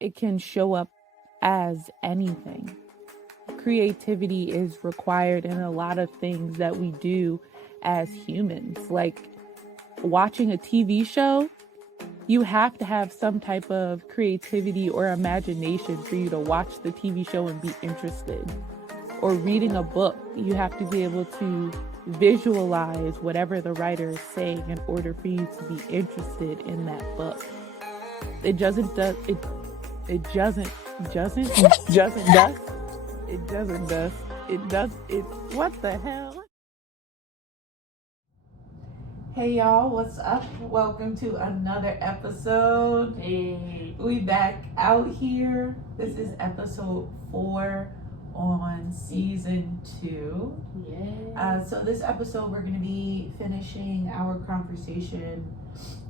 it can show up as anything. Creativity is required in a lot of things that we do as humans. Like watching a TV show, you have to have some type of creativity or imagination for you to watch the TV show and be interested. Or reading a book, you have to be able to visualize whatever the writer is saying in order for you to be interested in that book. It doesn't does it it doesn't doesn't doesn't does it doesn't does it does it what the hell? Hey y'all, what's up? Welcome to another episode. Hey. We back out here. This is episode 4 on season 2. Yeah. So this episode we're going to be finishing our conversation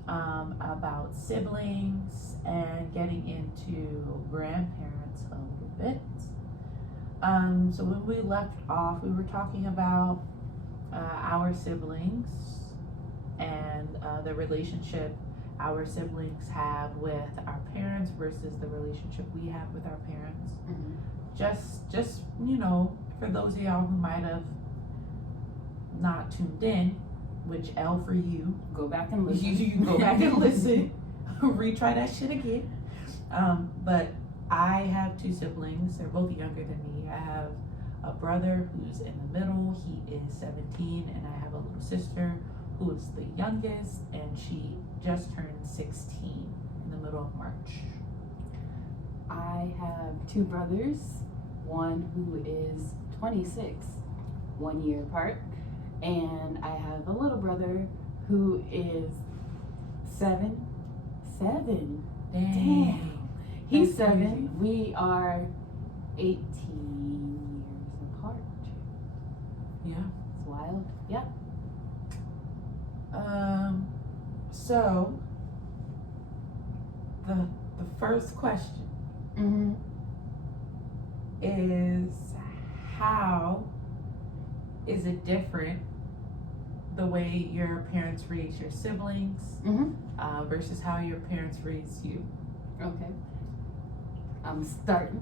about siblings and getting into grandparents a little bit. So when we left off, we were talking about our siblings and the relationship our siblings have with our parents versus the relationship we have with our parents. Mm-hmm. Just you know, for those of y'all who might have not tuned in, which L for you, Go back and listen. you can go back and listen, retry that shit again. But I have 2 siblings. They're both younger than me. I have a brother who's in the middle. He is 17, and I have a little sister who is the youngest, and she just turned 16 in the middle of March. I have 2 brothers, one who is 26, 1 year apart, and I have a little brother who is 7. Damn. He's That's 7. crazy. We are 18 years apart. Yeah. It's wild. Yeah. So the first question Mm-hmm. is, how is it different the way your parents raised your siblings Mm-hmm. versus how your parents raised you? Okay. I'm starting.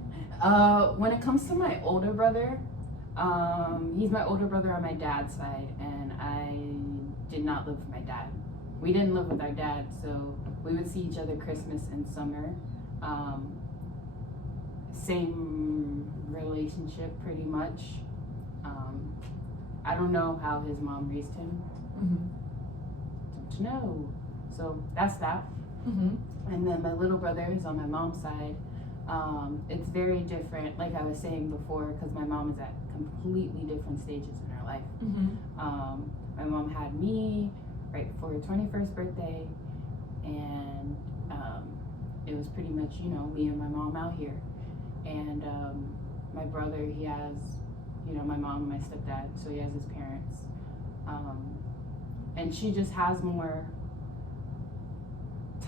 When it comes to my older brother, he's my older brother on my dad's side, and I did not live with my dad. We didn't live with our dad, so we would see each other Christmas and summer. Same relationship, pretty much. I don't know how his mom raised him. Mm-hmm. Don't know. So that's that. Mm-hmm. And then my little brother is on my mom's side. It's very different, like I was saying before, because my mom is at completely different stages in her life. Mm-hmm. My mom had me right before her 21st birthday, and it was pretty much, you know, me and my mom out here. And my brother, he has, you know, my mom and my stepdad, so he has his parents. And she just has more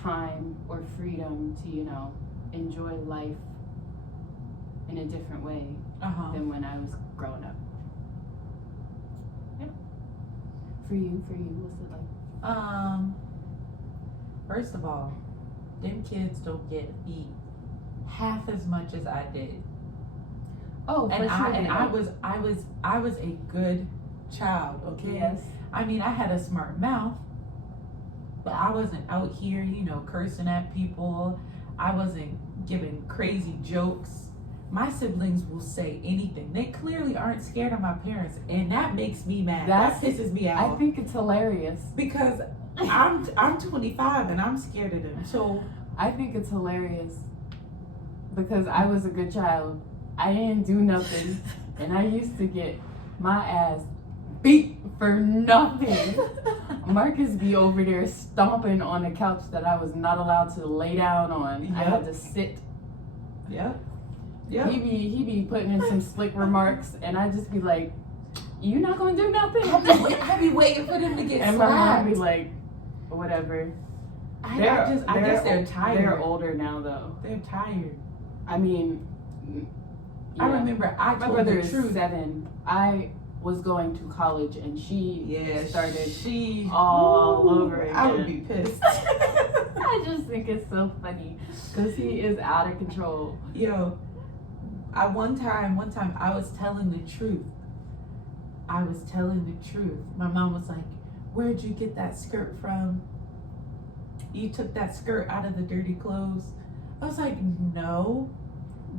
time or freedom to, you know, enjoy life in a different way Uh-huh. than when I was growing up. Yeah. For you, what's it like? First of all, them kids don't get beat half as much as I did. Oh, And for sure. I was a good child, okay? Yes. I mean, I had a smart mouth, but I wasn't out here, you know, cursing at people. I wasn't giving crazy jokes. My siblings will say anything. They clearly aren't scared of my parents, and that makes me mad. That pisses me I off. think it's hilarious. Because I'm 25 and I'm scared of them. So I think it's hilarious because I was a good child. I didn't do nothing, and I used to get my ass beat for nothing. Marcus be over there stomping on a couch that I was not allowed to lay down on. Yep. I had to sit. yeah. Yeah. He be putting in some slick remarks, and I just be like, "You not gonna do nothing?" I be waiting for them to get And my mom slapped. be like, "Whatever." I guess they're tired. They're older now, though. They're tired. I mean, I yeah. remember I My told brother the is truth. 7. I was going to college, and she started she all over again. I would be pissed. I just think it's so funny because he is out of control. Yo, one time I was telling the truth. My mom was like, "Where'd you get that skirt from? You took that skirt out of the dirty clothes." I was like, "No,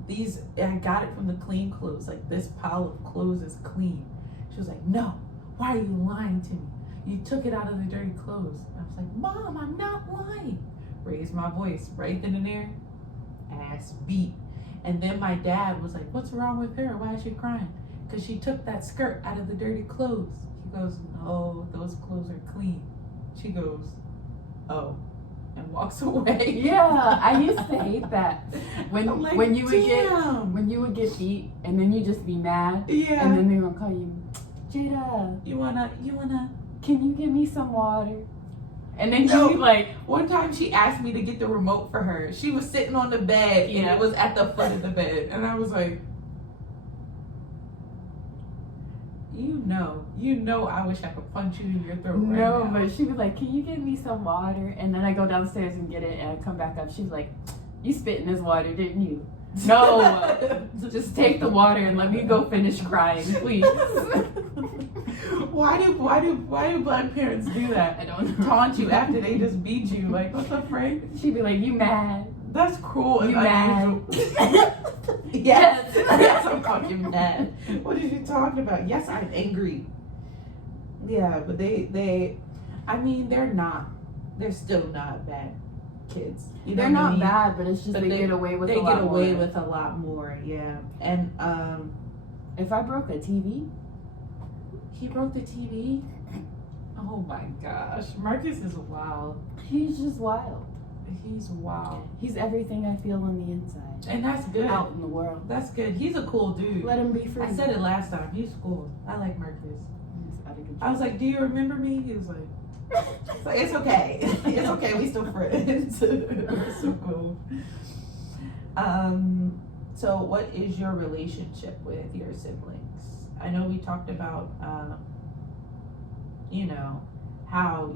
I got it from the clean clothes. Like, this pile of clothes is clean." She was like, "No, why are you lying to me? You took it out of the dirty clothes." I was like, "Mom, I'm not lying." Raised my voice right then and there. Ass beat. And then my dad was like, "What's wrong with her? Why is she crying?" "Because she took that skirt out of the dirty clothes." He goes, "No, those clothes are clean." She goes, "Oh," and walks away. Yeah, I used to hate that when like, when you would damn. when you would get beat and then you just be mad. Yeah. And then they're gonna call you, "Jada, You wanna can you give me some water?" And then No. you'd be like, One time she asked me to get the remote for her. She was sitting on the bed and Yeah. it was at the foot of the bed. And I was like, you know I wish I could punch you in your throat no, right now. but she was like, "Can you give me some water?" And then I go downstairs and get it, and I come back up. She's like, "You spit in this water, didn't you?" No, just take the water and let me go finish crying, please. Why do black parents do that? I don't know. Taunt you after they just beat you. Like, what the frick? She'd be like, "You mad?" That's cruel and You mad? unusual. Yes. Yes, I'm fucking mad. What are you talking about? Yes, I'm angry. Yeah, but they're still not bad kids. You know They're what I not mean? bad, but it's just But they get away with a lot They get away more. with a lot more, yeah. And If I broke a TV, he broke the TV. Oh my gosh, Marcus is wild. he's just wild. He's wild, He's everything I feel on the inside, and that's good. out in the world. That's good. He's a cool dude. Let him be free. I said it last time. He's cool. I like Marcus. He's out of control. I was like, "Do you remember me?" He was like, "It's okay. It's okay. We still friends." We're so cool. So what is your relationship with your siblings? I know we talked about, how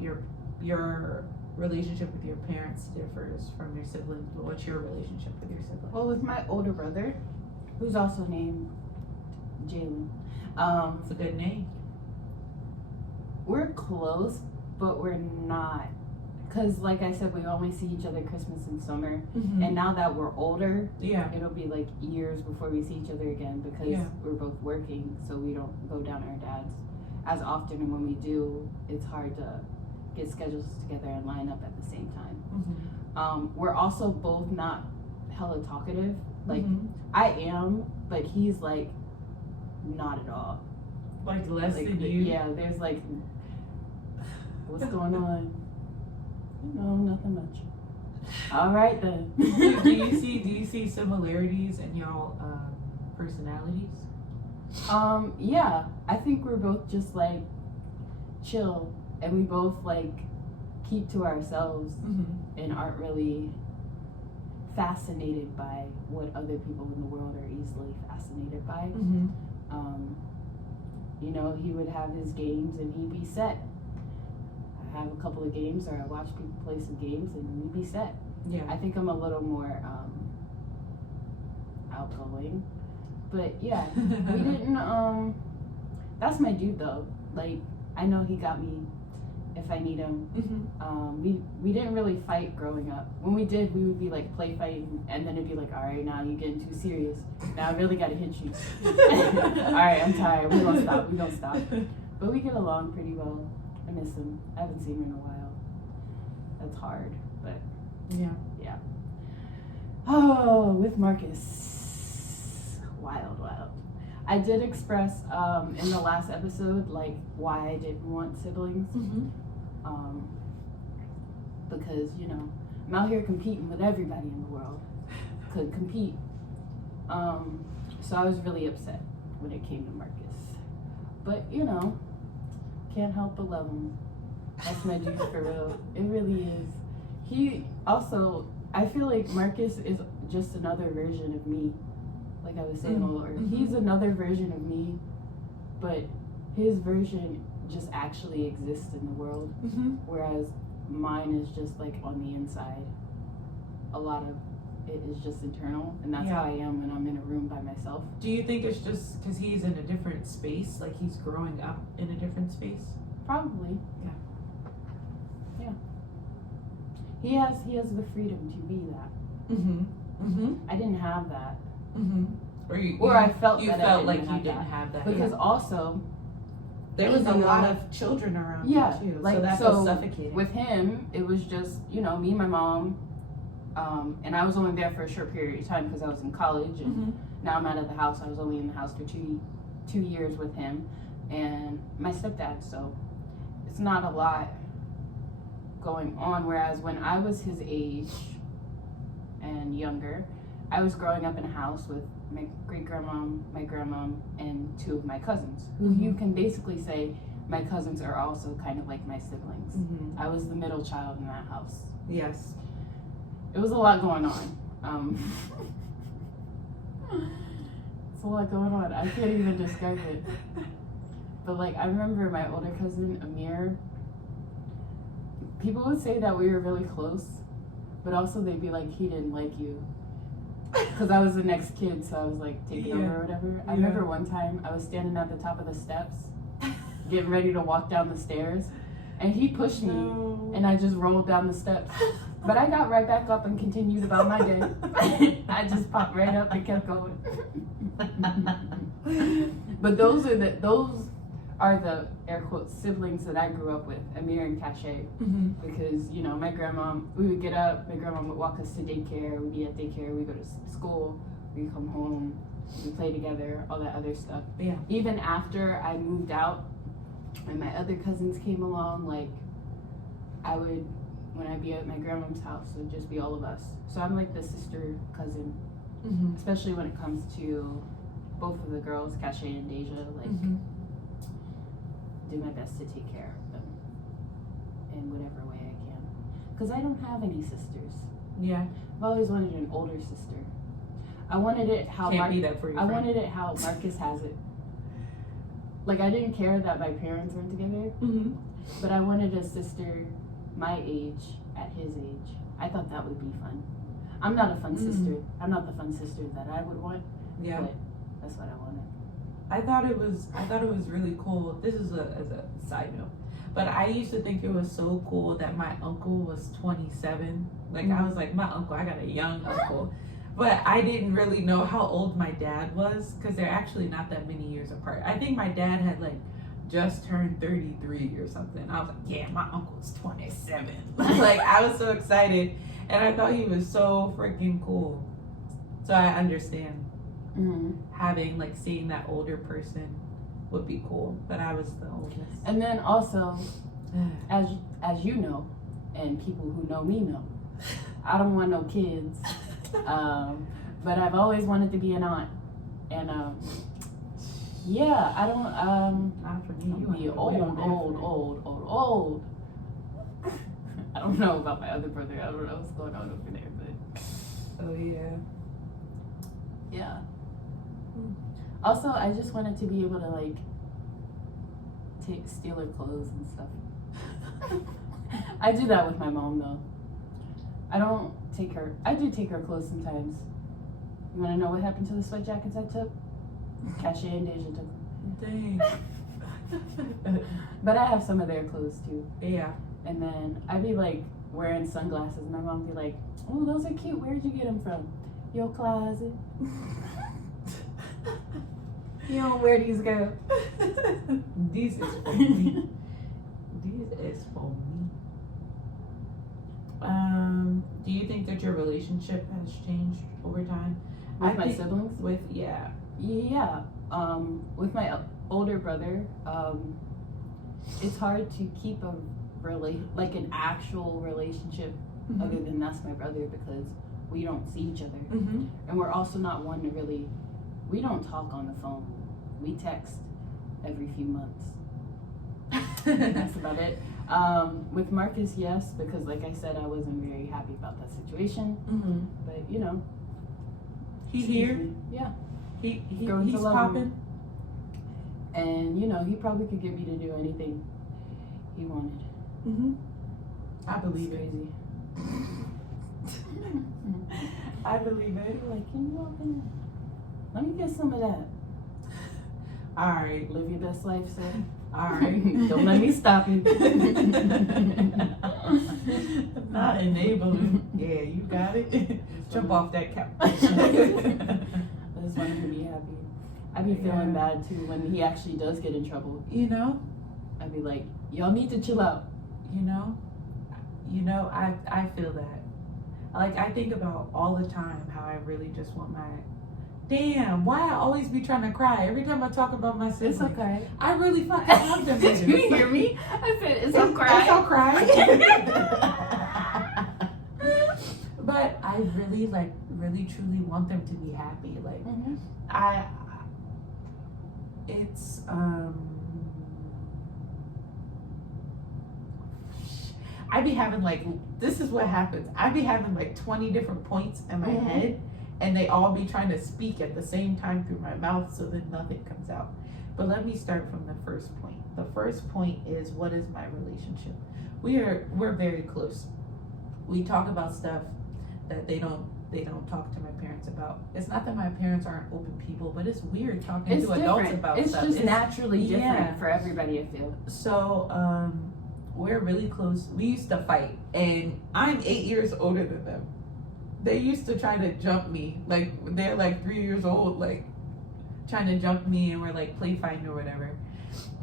your relationship with your parents differs from your siblings, but what's your relationship with your siblings? Well, with my older brother, who's also named Jalen, It's a good name. we're close, but we're not. Because, like I said, we only see each other Christmas and summer. Mm-hmm. And now that we're older, Yeah. it'll be like years before we see each other again because Yeah. we're both working, so we don't go down to our dad's as often. And when we do, it's hard to get schedules together and line up at the same time. Mm-hmm. We're also both not hella talkative. Like, Mhm. I am, but he's like, not at all. Like less Like, than you. yeah, there's like, what's going on? No, nothing much. All right then. do you see similarities in y'all personalities? Yeah, I think we're both just like chill, and we both like keep to ourselves Mm-hmm. and aren't really fascinated by what other people in the world are easily fascinated by. Mm-hmm. He would have his games and he'd be set. I have a couple of games, or I watch people play some games and we'd be set. Yeah. I think I'm a little more outgoing, but yeah, we didn't. That's my dude though. Like, I know he got me if I need him. Mm-hmm. We didn't really fight growing up. When we did, we would be like play fighting, and then it'd be like, all right, now you're getting too serious. Now I really gotta hit you. All right, I'm tired. We don't stop. But we get along pretty well. I miss him. I haven't seen him in a while. That's hard, but Yeah. oh, with Marcus, wild. I did express in the last episode like why I didn't want siblings. Mm-hmm. Because I'm out here competing with everybody in the world. Could compete. So I was really upset when it came to Marcus. But can't help but love him. That's my dude for real. It really is. He also, I feel like Marcus is just another version of me. Like I was saying a little earlier. Mm-hmm. He's another version of me, but his version just actually exists in the world. Mm-hmm. Whereas mine is just like on the inside. A lot of it is just internal, and that's how I am when I'm in a room by myself. Do you think it's just because he's in a different space, like he's growing up in a different space? Probably. Yeah. He has the freedom to be that. I didn't have that. Or I felt you that felt I like you didn't have that because also there was a even lot though- of children around Yeah, you too, like, so that so was suffocating. with him, it was just, me and my mom, and I was only there for a short period of time because I was in college, and now I'm out of the house. I was only in the house for 2 years with him and my stepdad, so it's not a lot going on. Whereas when I was his age and younger, I was growing up in a house with my great-grandma, my grandma, and 2 of my cousins, who you can basically say my cousins are also kind of like my siblings. I was the middle child in that house. Yes. It was a lot going on. It's a lot going on. I can't even describe it. But like, I remember my older cousin, Amir, people would say that we were really close, but also they'd be like, he didn't like you. Because I was the next kid, so I was like taking over or whatever. I remember one time I was standing at the top of the steps, getting ready to walk down the stairs, and he pushed me, and I just rolled down the steps. But I got right back up and continued about my day. I just popped right up and kept going. But those are the air quotes siblings that I grew up with, Amir and Cache. Because my grandma, we would get up, my grandma would walk us to daycare, we'd be at daycare, we'd go to school, we'd come home, we'd play together, all that other stuff. Yeah. Even after I moved out and my other cousins came along, like when I'd be at my grandma's house, it would just be all of us. So I'm like the sister cousin, especially when it comes to both of the girls, Cache and Deja. Like, do my best to take care of them in whatever way I can. Because I don't have any sisters. Yeah. I've always wanted an older sister. I wanted it how Can't be that for you. I wanted it how Marcus has it. Like, I didn't care that my parents weren't together, but I wanted a sister my age at his age. I thought that would be fun. I'm not a fun sister. I'm not the fun sister that I would want. Yeah. But that's what I wanted. I thought it was really cool. This is as a side note, but I used to think it was so cool that my uncle was 27. Like, I was like, my uncle, I got a young uncle. But I didn't really know how old my dad was because they're actually not that many years apart. I think my dad had like just turned 33 or something. I was like, yeah, my uncle's 27. Like, I was so excited, and I thought he was so freaking cool. So I understand having, like, seeing that older person would be cool, but I was the oldest. And then also, as you know, and people who know me know, I don't want no kids. But I've always wanted to be an aunt, and yeah, I don't Not for me. You be old. I don't know about my other brother. I don't know what's going on over there, but Oh yeah. yeah. Also, I just wanted to be able to like steal her clothes and stuff. I do that with my mom though. I don't take her. I do take her clothes sometimes. You want to know what happened to the sweat jackets I took? Cache and Deja took them. Dang. But I have some of their clothes too. Yeah. And then I'd be like wearing sunglasses. My mom would be like, "Oh, those are cute. Where'd you get them from? Your closet." You don't wear these, girl. These is for me. These is for me. Do you think that your relationship has changed over time? With my siblings? Yeah. Yeah. With my older brother, it's hard to keep an actual relationship other than that's my brother because we don't see each other. And we're also not one to really, we don't talk on the phone. We text every few months. That's about it. With Marcus, yes, because like I said, I wasn't very happy about that situation. But you know, He's here. Yeah, He's to love popping. and you know, he probably could get me to do anything he wanted. I believe it. Crazy. I believe it. Like, can you open it? Let me get some of that. All right. Live your best life, sir. All right. Don't let me stop you. Not enabling. Yeah, you got it. Jump off that couch. I just want him to be happy. I be feeling bad too when he actually does get in trouble. You know? I'd be like, y'all need to chill out. You know? I feel that. Like, I think about all the time how I really just want my... Damn, why I always be trying to cry every time I talk about my siblings. It's okay. I really fucking love them. Did you hear me? I said, it's okay. It's okay. But I really, really truly want them to be happy. Like, it's, I be having this is what happens. I be having 20 different points in my head, and they all be trying to speak at the same time through my mouth, so that nothing comes out. But let me start from the first point. The first point is, what is my relationship? We're very close. We talk about stuff that they don't talk to my parents about. It's not that my parents aren't open people, but it's weird talking to adults about stuff. It's just naturally different for everybody, I feel. So, we're really close. We used to fight, and I'm 8 years older than them. They used to try to jump me. They're 3 years old, trying to jump me, and we're play fighting or whatever.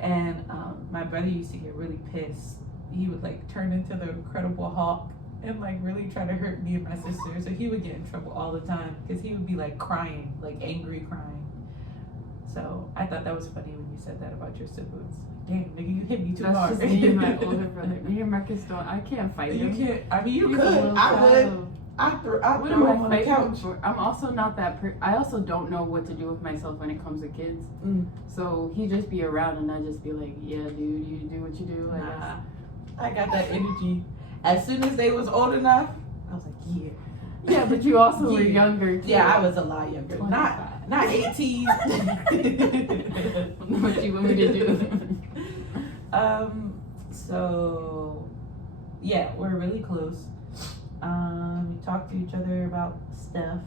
And my brother used to get really pissed. He would turn into the Incredible Hulk and really try to hurt me and my sister. So he would get in trouble all the time because he would be crying, angry crying. So I thought that was funny when you said that about your siblings. Damn, nigga, you hit me too hard. That's just me and my older brother. Me and Marcus don't. I can't fight him. You can't. I mean, you He's could. a little I would. child. I threw What him am I on the fighting couch. for? I'm also not that. I also don't know what to do with myself when it comes to kids. So he just be around, and I just be like, "Yeah, dude, you do what you do." Nah, I got that energy. As soon as they was old enough, I was like, "Yeah." Yeah, but you also were younger too. Yeah, I was a lot younger. 25. Not 18. What you want me to do? So yeah, we're really close. We talk to each other about stuff.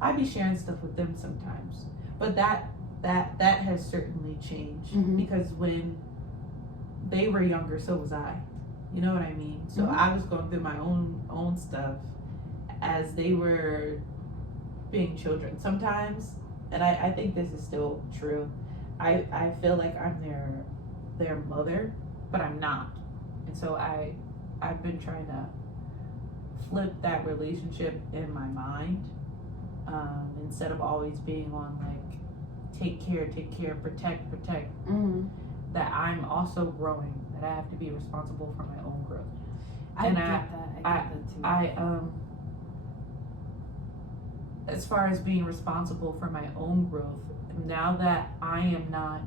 I be sharing stuff with them sometimes, but that has certainly changed because when they were younger, so was I. You know what I mean? So I was going through my own stuff as they were being children. Sometimes, and I think this is still true, I feel like I'm their mother, but I'm not. And so I've been trying to flip that relationship in my mind, instead of always being on take care, protect, that I'm also growing, that I have to be responsible for my own growth. I get that too. As far as being responsible for my own growth, now that I am not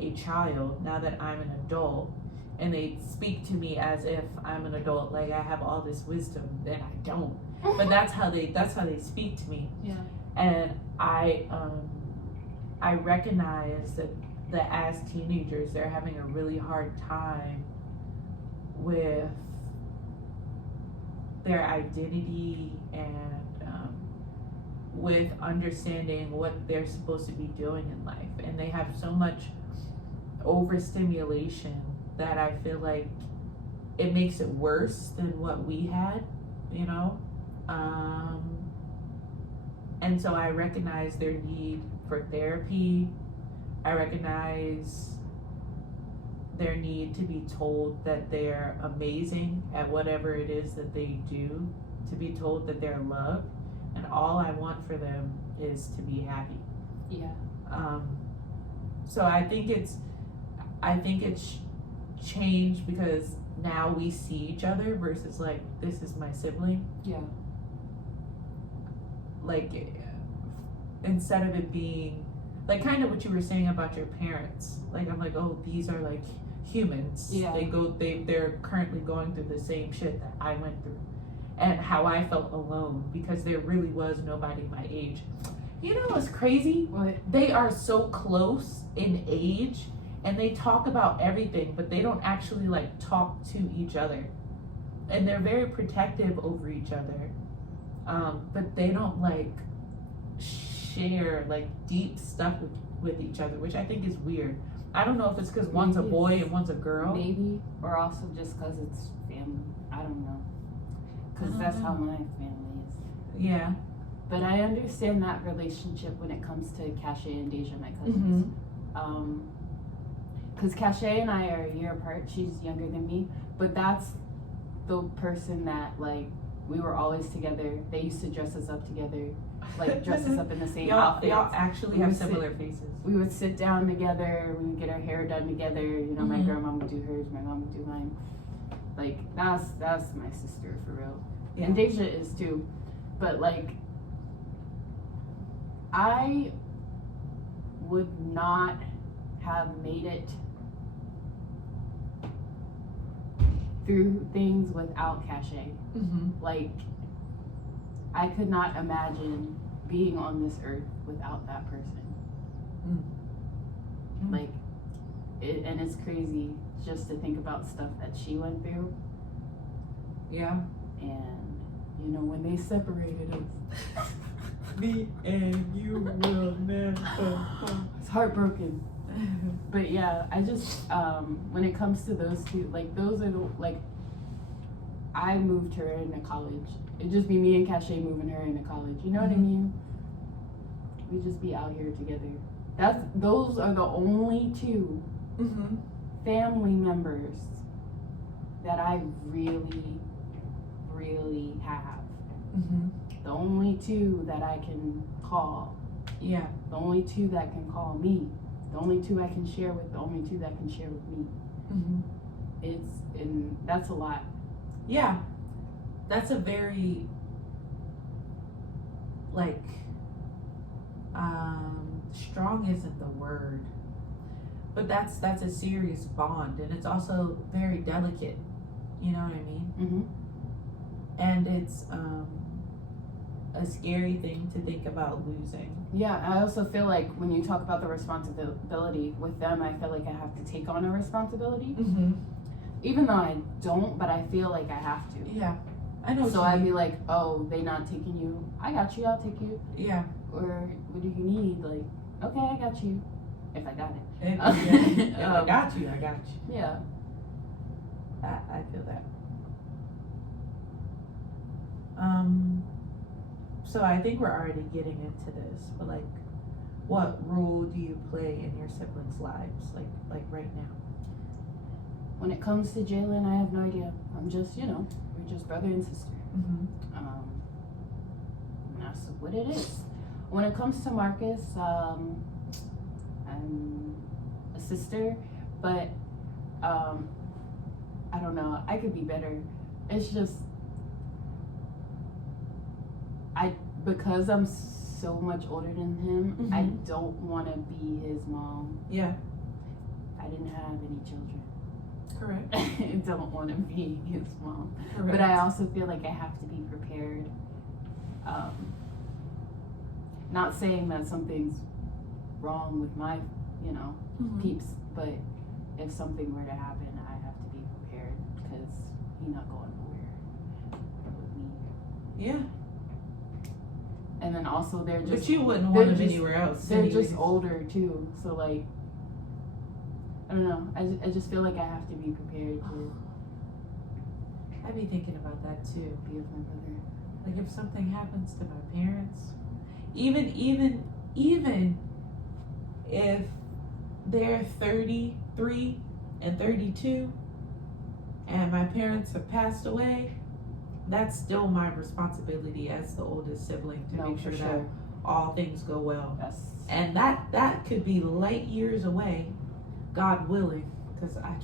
a child, now that I'm an adult, and they speak to me as if I'm an adult, I have all this wisdom, then I don't. But that's how they speak to me. Yeah. And I recognize that as teenagers, they're having a really hard time with their identity and with understanding what they're supposed to be doing in life. And they have so much overstimulation that I feel like it makes it worse than what we had, you know? And so I recognize their need for therapy. I recognize their need to be told that they're amazing at whatever it is that they do, to be told that they're loved, and all I want for them is to be happy. Yeah. So I think it's changed because now we see each other versus this is my sibling. Yeah. Instead of it being kind of what you were saying about your parents, I'm like, oh, these are humans. Yeah. They're currently going through the same shit that I went through, and how I felt alone because there really was nobody my age. You know what's crazy? What? They are so close in age, and they talk about everything, but they don't actually talk to each other. and they're very protective over each other, but they don't like share like deep stuff with each other, which I think is weird. I don't know if it's because one's a boy and one's a girl. Maybe, or also just because it's family. I don't know. Because that's how my family is. Yeah. But I understand that relationship when it comes to Cachet and Deja, my cousins. Because Cachet and I are a year apart. She's younger than me. But that's the person that, like, we were always together. They used to dress us up together. Like, dress us up in the same outfits. Y'all actually have similar faces. We would sit down together. We would get our hair done together. You know, my grandma would do hers. My mom would do mine. Like, that's my sister, for real. Yeah. And Deja is, too. But, like, I would not have made it through things without Cachet. Like, I could not imagine being on this earth without that person. Like, and it's crazy just to think about stuff that she went through. Yeah. And, you know, when they separated us, Me and you will never. it's heartbroken. But yeah, I just, when it comes to those two, like, those are the, like, I moved her into college. It'd just be me and Cachet moving her into college. You know what I mean? We'd just be out here together. Those are the only two family members that I really, really have. The only two that I can call. Yeah. The only two that can call me. The only two I can share with. The only two that can share with me. And that's a lot. Yeah. That's a very, like, strong isn't the word, but that's a serious bond, and it's also very delicate. You know what I mean? And it's a scary thing to think about losing. Yeah, I also feel like when you talk about the responsibility with them, I feel like I have to take on a responsibility. Even though I don't, but I feel like I have to. Yeah, I know. So I'd be like, oh, they not taking you. I got you, I'll take you. Yeah. Or what do you need? Like, okay, I got you. If I got it. If I got you, I got you. Yeah. I feel that. So I think we're already getting into this, but like, what role do you play in your siblings' lives, like right now? When it comes to Jalen, I have no idea. I'm just, you know, we're just brother and sister. And that's what it is. When it comes to Marcus, I'm a sister, but I don't know. I could be better. It's just because I'm so much older than him, I don't want to be his mom. Yeah. I didn't have any children. Correct. I don't want to be his mom. Correct. But I also feel like I have to be prepared. Not saying that something's wrong with my, you know, peeps, but if something were to happen, I have to be prepared because he's not going nowhere with me. Yeah. And then also they're just. But you wouldn't want them anywhere else. They're anyways. just older too, so like, I don't know. I just feel like I have to be prepared to I'd be thinking about that too. be with my brother. Like if something happens to my parents, even if they're 33 and 32 and my parents have passed away, that's still my responsibility as the oldest sibling to make sure that all things go well. And that could be light years away, God willing, because I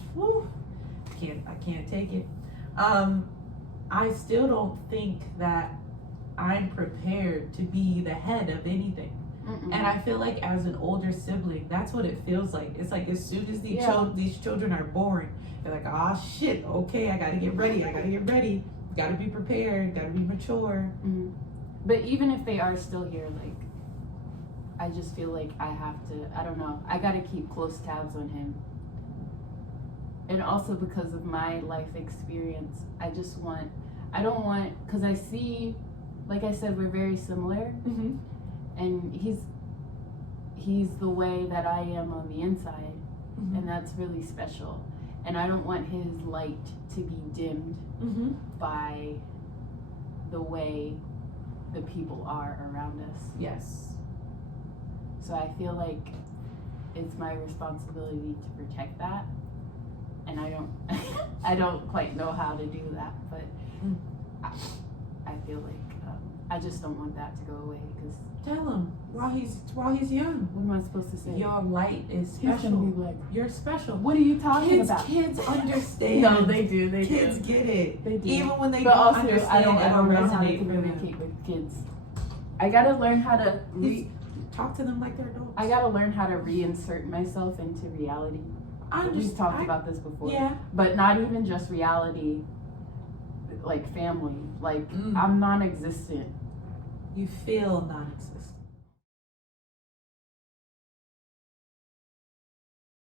can't take it. I still don't think that I'm prepared to be the head of anything. And I feel like as an older sibling, that's what it feels like. It's like as soon as these children are born, they're like, oh shit, okay, I gotta get ready, gotta be prepared, gotta be mature. But even if they are still here, like, I just feel like I have to, I don't know, I gotta keep close tabs on him. and also because of my life experience, I don't want, because I see, like I said, we're very similar, Mm-hmm. and he's the way that I am on the inside, Mm-hmm. and that's really special. And I don't want his light to be dimmed Mm-hmm. by the way the people are around us. Yes. So I feel like it's my responsibility to protect that, and I don't quite know how to do that, but I feel like I just don't want that to go away, because Tell him while he's young. what am I supposed to say? Your light is He's gonna special. be like, You're special. what are you talking about? Kids understand. No, they do. They Kids do. get it. They do. Even when they But don't also, understand, I don't it'll know how to resonate for them. communicate with kids. I gotta learn how to Talk to them like they're adults. I gotta learn how to reinsert myself into reality. We've talked about this before. Yeah. But not even just reality, like family. Like, Mm. I'm non-existent. You feel non-existent.